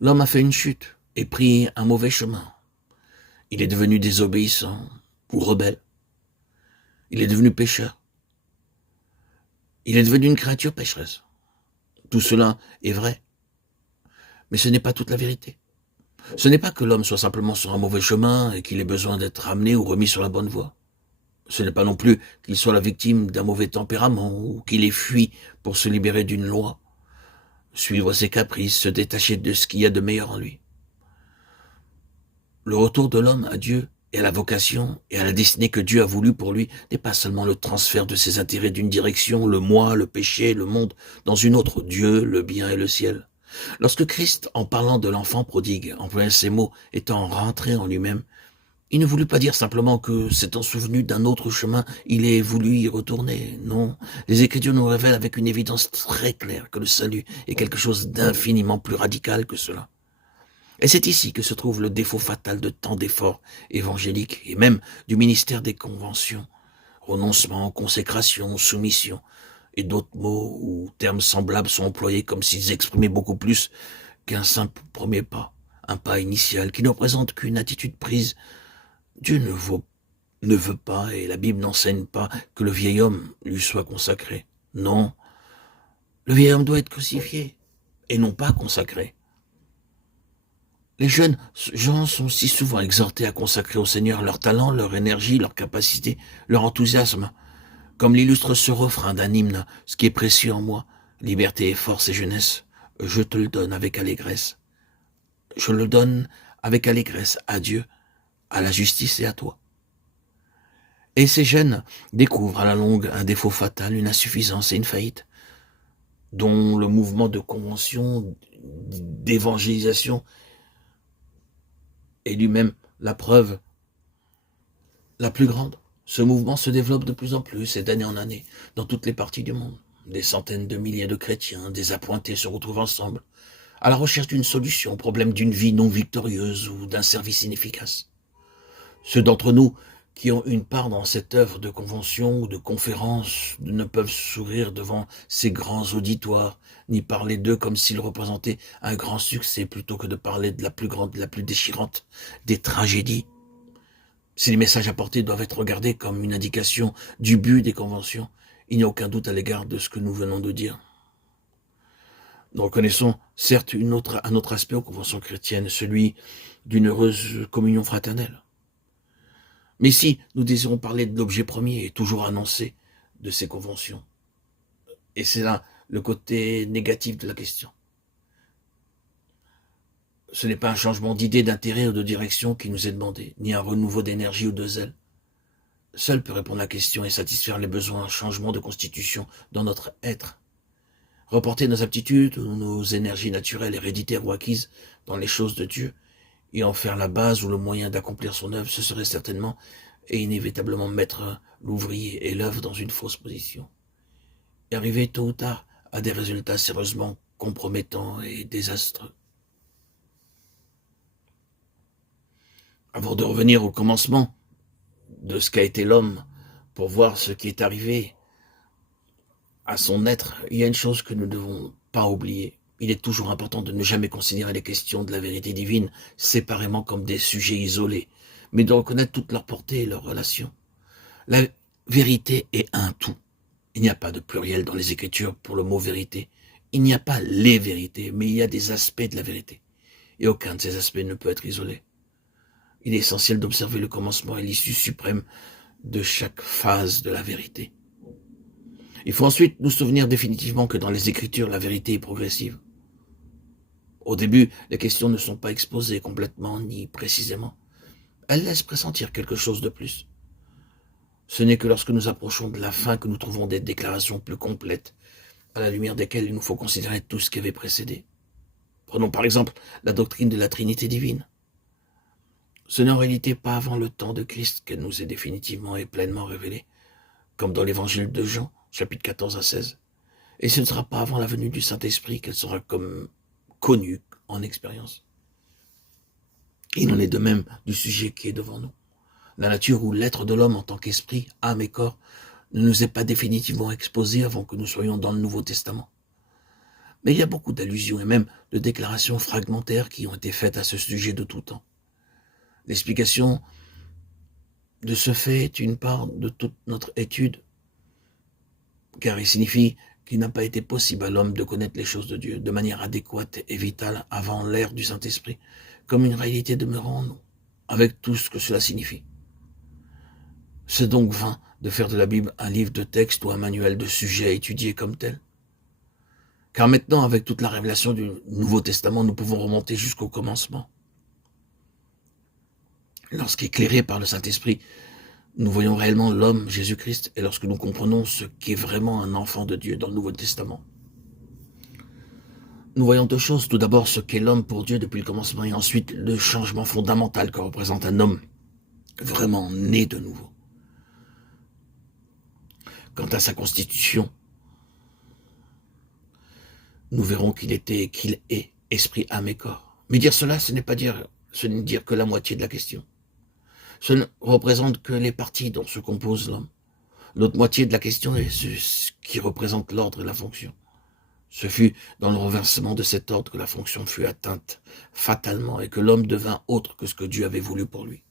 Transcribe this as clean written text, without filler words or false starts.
L'homme a fait une chute et pris un mauvais chemin. Il est devenu désobéissant ou rebelle. Il est devenu pécheur. Il est devenu une créature pécheresse. Tout cela est vrai, mais ce n'est pas toute la vérité. Ce n'est pas que l'homme soit simplement sur un mauvais chemin et qu'il ait besoin d'être ramené ou remis sur la bonne voie. Ce n'est pas non plus qu'il soit la victime d'un mauvais tempérament ou qu'il ait fui pour se libérer d'une loi, suivre ses caprices, se détacher de ce qu'il y a de meilleur en lui. Le retour de l'homme à Dieu et à la vocation et à la destinée que Dieu a voulu pour lui n'est pas seulement le transfert de ses intérêts d'une direction, le moi, le péché, le monde, dans une autre, Dieu, le bien et le ciel. Lorsque Christ, en parlant de l'enfant prodigue, employa ces mots étant rentré en lui-même, il ne voulut pas dire simplement que, s'étant souvenu d'un autre chemin, il ait voulu y retourner. Non, les Écritures nous révèlent avec une évidence très claire que le salut est quelque chose d'infiniment plus radical que cela. Et c'est ici que se trouve le défaut fatal de tant d'efforts évangéliques et même du ministère des conventions. Renoncement, consécration, soumission et d'autres mots ou termes semblables sont employés comme s'ils exprimaient beaucoup plus qu'un simple premier pas, un pas initial qui ne représente qu'une attitude prise. Dieu ne veut pas et la Bible n'enseigne pas que le vieil homme lui soit consacré. Non, le vieil homme doit être crucifié et non pas consacré. Les jeunes gens sont si souvent exhortés à consacrer au Seigneur leur talent, leur énergie, leur capacité, leur enthousiasme. Comme l'illustre ce refrain d'un hymne, ce qui est précieux en moi, liberté, force et jeunesse, je te le donne avec allégresse. Je le donne avec allégresse à Dieu, à la justice et à toi. Et ces jeunes découvrent à la longue un défaut fatal, une insuffisance et une faillite, dont le mouvement de convention, d'évangélisation est lui-même la preuve la plus grande. Ce mouvement se développe de plus en plus et d'année en année dans toutes les parties du monde. Des centaines de milliers de chrétiens désappointés se retrouvent ensemble à la recherche d'une solution au problème d'une vie non victorieuse ou d'un service inefficace. Ceux d'entre nous qui ont une part dans cette œuvre de convention ou de conférence ne peuvent sourire devant ces grands auditoires, ni parler d'eux comme s'ils représentaient un grand succès plutôt que de parler de la plus grande, la plus déchirante des tragédies. Si les messages apportés doivent être regardés comme une indication du but des conventions, il n'y a aucun doute à l'égard de ce que nous venons de dire. Nous reconnaissons certes un autre aspect aux conventions chrétiennes, celui d'une heureuse communion fraternelle. Mais ici, nous désirons parler de l'objet premier et toujours annoncé de ces conventions. Et c'est là le côté négatif de la question. Ce n'est pas un changement d'idée, d'intérêt ou de direction qui nous est demandé, ni un renouveau d'énergie ou de zèle. Seul peut répondre à la question et satisfaire les besoins, un changement de constitution dans notre être. Reporter nos aptitudes ou nos énergies naturelles, héréditaires ou acquises dans les choses de Dieu, et en faire la base ou le moyen d'accomplir son œuvre, ce serait certainement et inévitablement mettre l'ouvrier et l'œuvre dans une fausse position. Et arriver tôt ou tard à des résultats sérieusement compromettants et désastreux. Avant de revenir au commencement de ce qu'a été l'homme, pour voir ce qui est arrivé à son être, il y a une chose que nous ne devons pas oublier. Il est toujours important de ne jamais considérer les questions de la vérité divine séparément comme des sujets isolés, mais de reconnaître toute leur portée et leurs relations. La vérité est un tout. Il n'y a pas de pluriel dans les Écritures pour le mot vérité. Il n'y a pas les vérités, mais il y a des aspects de la vérité. Et aucun de ces aspects ne peut être isolé. Il est essentiel d'observer le commencement et l'issue suprême de chaque phase de la vérité. Il faut ensuite nous souvenir définitivement que dans les Écritures, la vérité est progressive. Au début, les questions ne sont pas exposées complètement ni précisément. Elles laissent pressentir quelque chose de plus. Ce n'est que lorsque nous approchons de la fin que nous trouvons des déclarations plus complètes, à la lumière desquelles il nous faut considérer tout ce qui avait précédé. Prenons par exemple la doctrine de la Trinité divine. Ce n'est en réalité pas avant le temps de Christ qu'elle nous est définitivement et pleinement révélée, comme dans l'évangile de Jean, chapitre 14 à 16. Et ce ne sera pas avant la venue du Saint-Esprit qu'elle sera comme connue en expérience. Il en est de même du sujet qui est devant nous. La nature ou l'être de l'homme en tant qu'esprit, âme et corps ne nous est pas définitivement exposé avant que nous soyons dans le Nouveau Testament. Mais il y a beaucoup d'allusions et même de déclarations fragmentaires qui ont été faites à ce sujet de tout temps. L'explication de ce fait est une part de toute notre étude, car il signifie qu'il n'a pas été possible à l'homme de connaître les choses de Dieu de manière adéquate et vitale avant l'ère du Saint-Esprit, comme une réalité demeurant en nous, avec tout ce que cela signifie. C'est donc vain de faire de la Bible un livre de texte ou un manuel de sujets à étudier comme tel. Car maintenant, avec toute la révélation du Nouveau Testament, nous pouvons remonter jusqu'au commencement. Lorsqu'éclairés par le Saint-Esprit, nous voyons réellement l'homme, Jésus-Christ, et lorsque nous comprenons ce qu'est vraiment un enfant de Dieu dans le Nouveau Testament. Nous voyons deux choses. Tout d'abord, ce qu'est l'homme pour Dieu depuis le commencement, et ensuite le changement fondamental que représente un homme vraiment né de nouveau. Quant à sa constitution, nous verrons qu'il est esprit, âme et corps. Mais dire cela, ce n'est dire que la moitié de la question. Ce ne représente que les parties dont se compose l'homme. L'autre moitié de la question est ce qui représente l'ordre et la fonction. Ce fut dans le renversement de cet ordre que la fonction fut atteinte fatalement et que l'homme devint autre que ce que Dieu avait voulu pour lui.